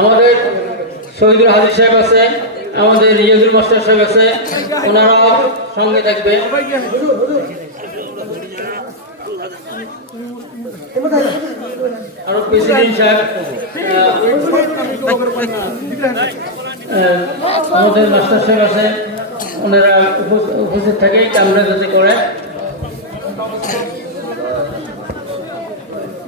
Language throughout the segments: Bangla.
আমাদের শহীদুল হাজির সাহেব আছে, আমাদের রিয়াজুল মাস্টার সাহেব আছে, ওনারাও সঙ্গে থাকবে। আরও প্রেসিডেন্ট সাহেব আমাদের মাস্টার সাহেব আছে, ওনারা উপস্থিত থাকে ক্যামেরা যাতে করে।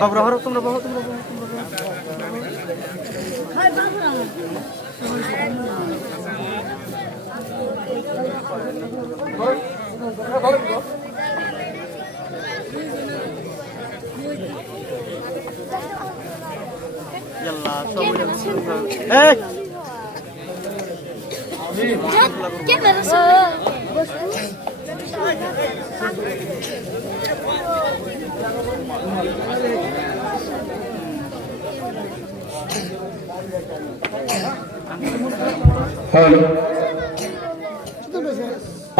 বাবরা হরো তোমরা বহো তোমরা তোমরা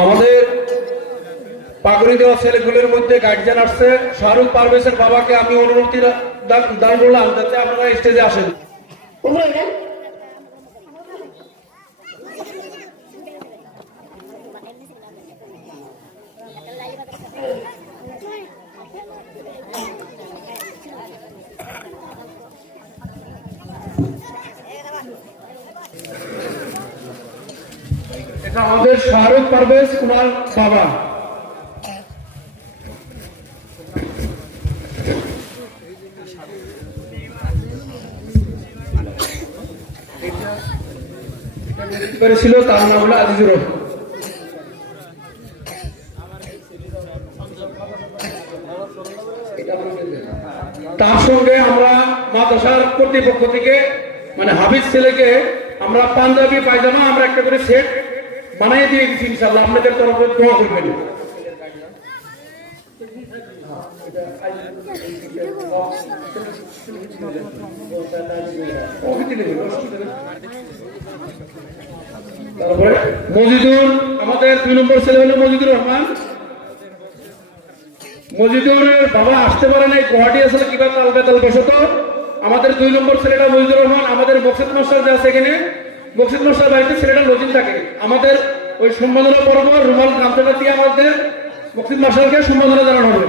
আমাদের পাগড়ি দেওয়া ছেলেগুলোর মধ্যে গার্জিয়ান আসছে। শাহরুখ পারভেজের বাবাকে আমি অনুমতি দান করলাম, যাতে আপনারা স্টেজে আসেন। এটা আমাদের শাহরুখ পারভেজ কুমার বাবা। করেছিল তার নাম হলো আজিজুর তার সঙ্গে আমরা মাদ্রাসার কর্তৃপক্ষ থেকে মানে হাফিজ ছেলেকে আমরা পাঞ্জাবি পায়জামা আমরা একটা করে সেট বানিয়ে দিয়ে দিচ্ছি ইনশাল্লাহ আপনাদের তরফে দোয়া করবেন। তারপরে মজিদুর, আমাদের দুই নম্বর ছেলে হলো মজিদুর রহমান। মজিদুরের বাবা আসতে পারে নাই, গুয়াহাটি আসলে কীভাবে তাল বেতাল বসত। আমাদের দুই নম্বর ছেলেটা মজিদুর রহমান, আমাদের বক্সিত মাস্টার যে আছে এখানে বক্সিত মাস্টার বাড়িতে ছেলেটা লজিং থাকে। আমাদের ওই সম্বোধনা পর্ব রুমাল গামছাটা দিয়ে আমাদের বক্সিত মাস্টারকে সম্বোধনা জানানো হবে।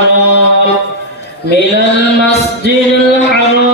الحرام من المسجد الحرام